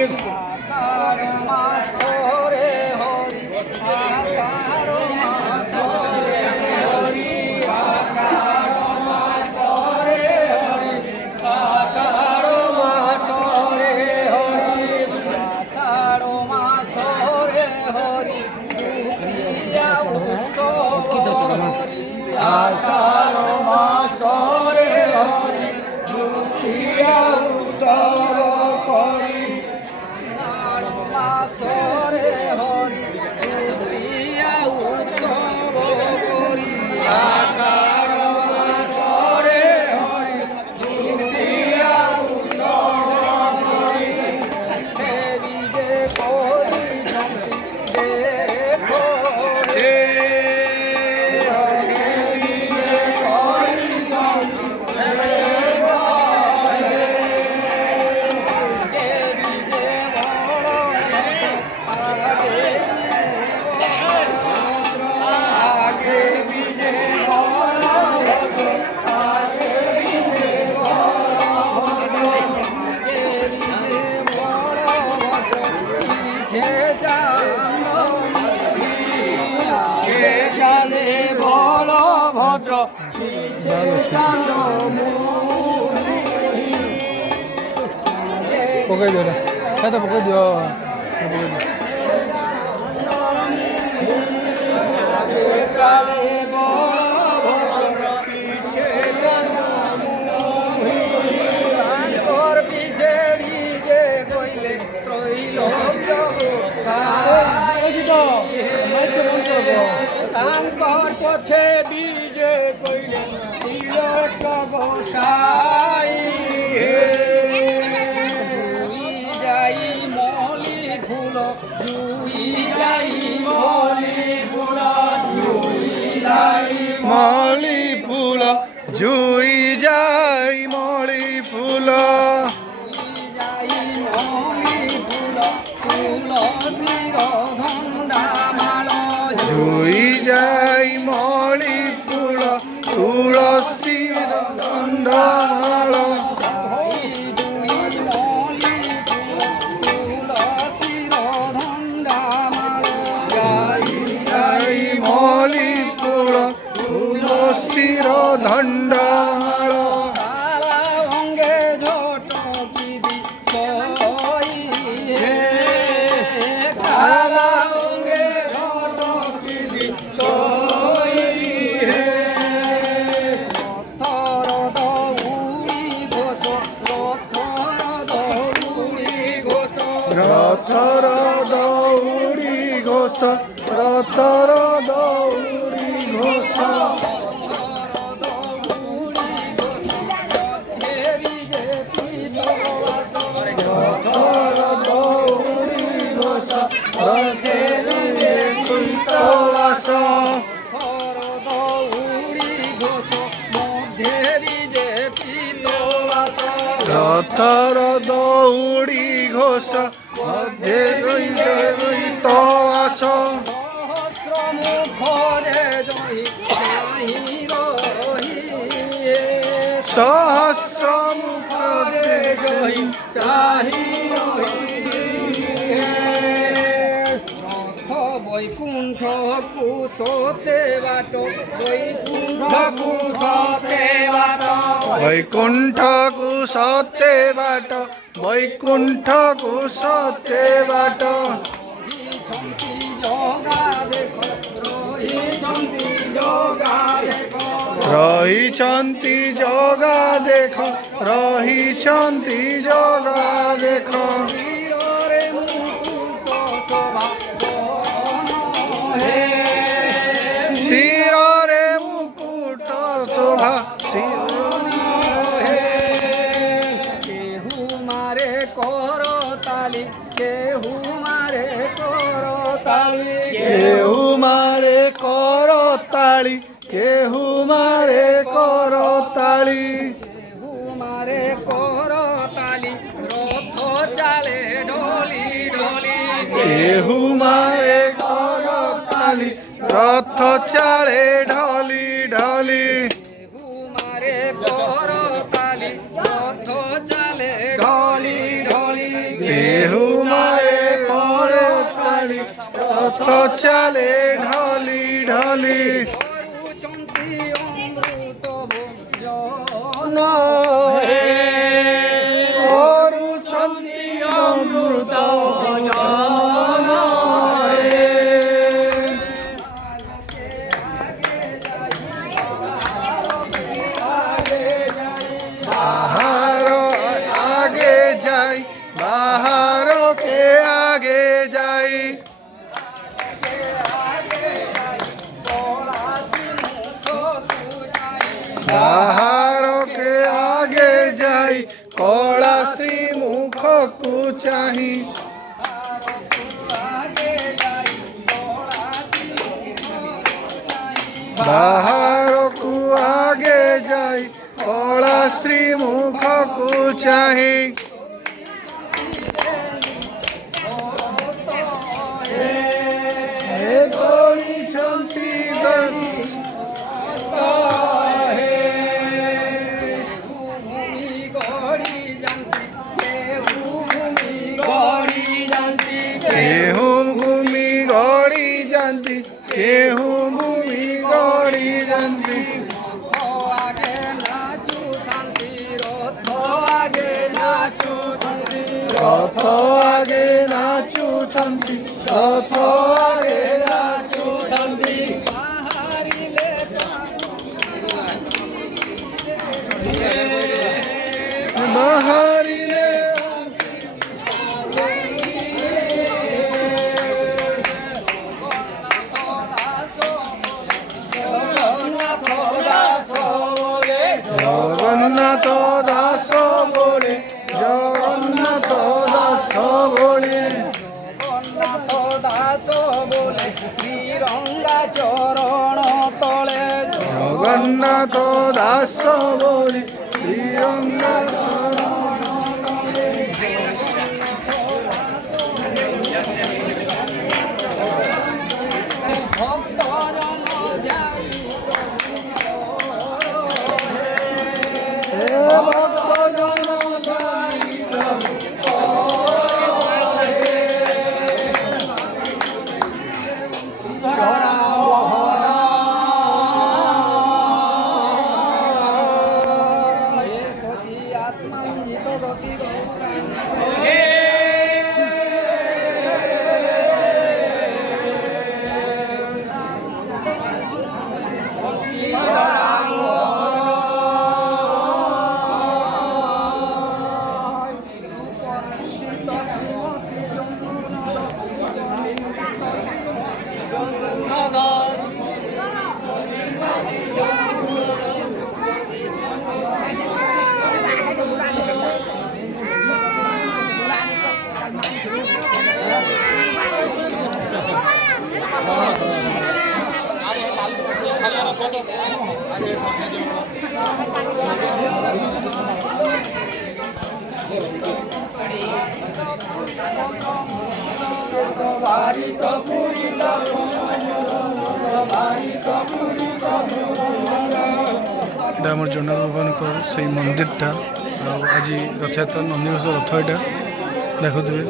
আষাঢ় মাসরে হরি আষাঢ় মাসরে হরি আষাঢ় মাসরে হরি আষাঢ় মাসরে হরি আষাঢ় মাসরে হরি দুতিয়া উৎসব হরি আষাঢ় মাসরে হরি দুতিয়া উৎসব করি আষাঢ় মাসরে হরি দুতিয়া উৎসব করি আষাঢ় মাসরে হরি দুতিয়া উৎসব করি দেবী যে করি শান্তি দেখো রে দেবী যে করি শান্তি দেখো রে দেবী যে বড় আগে আগে বিজে বড় আগে বিজে বড় দেবী যে বড় ভদ্র পিছে চান্দ আগে জানে বড় ভদ্র পিছে চান্দ পকাই দিও এটা সেটা পকাই দিও কালে বড় ভদ্র পিছে চান্দ তাঙ্কর পিছে ভিজে কইলে ত্রৈলোক জগৎ তাঙ্কর পছে বিজে কইলে ত্রৈলোক জগৎ যাই মলি ফুল জুই যাই মলি ফুল জুই যাই মলি ফুল জুই যাই মলি ফুল যাই মলি ফুল তুলসীর ধন্দা মাল জুই যাই মলি ফুল তুলসীর দণ্ডমাল জুই মলি ফুল তুলসীর ধন্দা মাল যাই মলি ফুল তুলসীর দণ্ডমাল তারা ভঙ্গে ঝটকি দি সই কালা ভঙ্গে ঝটকি দি সই রথর দৌড়ি ঘোষ রথর দৌড়ি ঘোষ রথর দৌড়ি ঘোষ রথর দৌড়ি ঘোষ রথর দৌড়ি ঘোষ রথেরি কুন্তবাস রথর দৌড়ি ঘোষ মধ্যে রইত আস সহস্র মুখ বৈকুণ্ঠ কুশতে বাট বৈকুণ্ঠ কুশতে বাট বৈকুণ্ঠ কুশতে বাট বৈকুণ্ঠ কুশতে বাট রহিছন্তি জগা দেখ রহিছন্তি জগা দেখ রহিছন্তি জগা দেখ রহিছন্তি জগা দেখ শিରରେ মুকুଟ শোভা বহন হে শিରରେ মুকুট শোভা কেহু মারে কর তালি কেহু মারে কর তালি কেহু মারে কর তালি কেহু মারে কর তালি কেহু মারে কর তালি রথ চালে ঢলি ঢলি কেহু মারে কর তালি রথ চালে ঢলি ঢলি কেহু মারে কর তালি রথ চালে ঢলি ঢলি কেহু କେହୁ ମାରେ କରତାଳି ରଥ ଚାଲେ ଢଳି ଢଳି କରୁଛନ୍ତି ଅମୃତ ଭୋଜନ ହେ କରୁଛନ୍ତି ଅମୃତ ଭଜନ ହେ बाहर आगे जाई बाहर के आगे जाई बाहर के आगे जाई कला श्री मुख को चाही बाहर को आगे जाई कला श्री मुख को चाही हे तोली छंती केहूँ भूमि गड़ी जानती केहूँ भूमि गड़ी जानती आगे नाचुथांती रथ आगे नाचुथांती रथ आगे नाचुछंती रथ आगे नाचुछंती बाहरिले बाहरिले जगन्नाथ दास बोले जगन्नाथ दास बोले जगन्नाथ दास बोले श्रीरंगा चरण तले जगन्नाथ दास बोले श्रीरंग भक्त जन जाई सोची आत्मांजित गति এটা আমার জনগণଙ୍କର ସେଇ ମନ୍ଦିରଟା ଆଉ ଆଜି ରଥଯାତ୍ରା ନନ୍ଦିଘୋଷ ରଥ ଏଇଟା ଦେଖୁଥିବେ।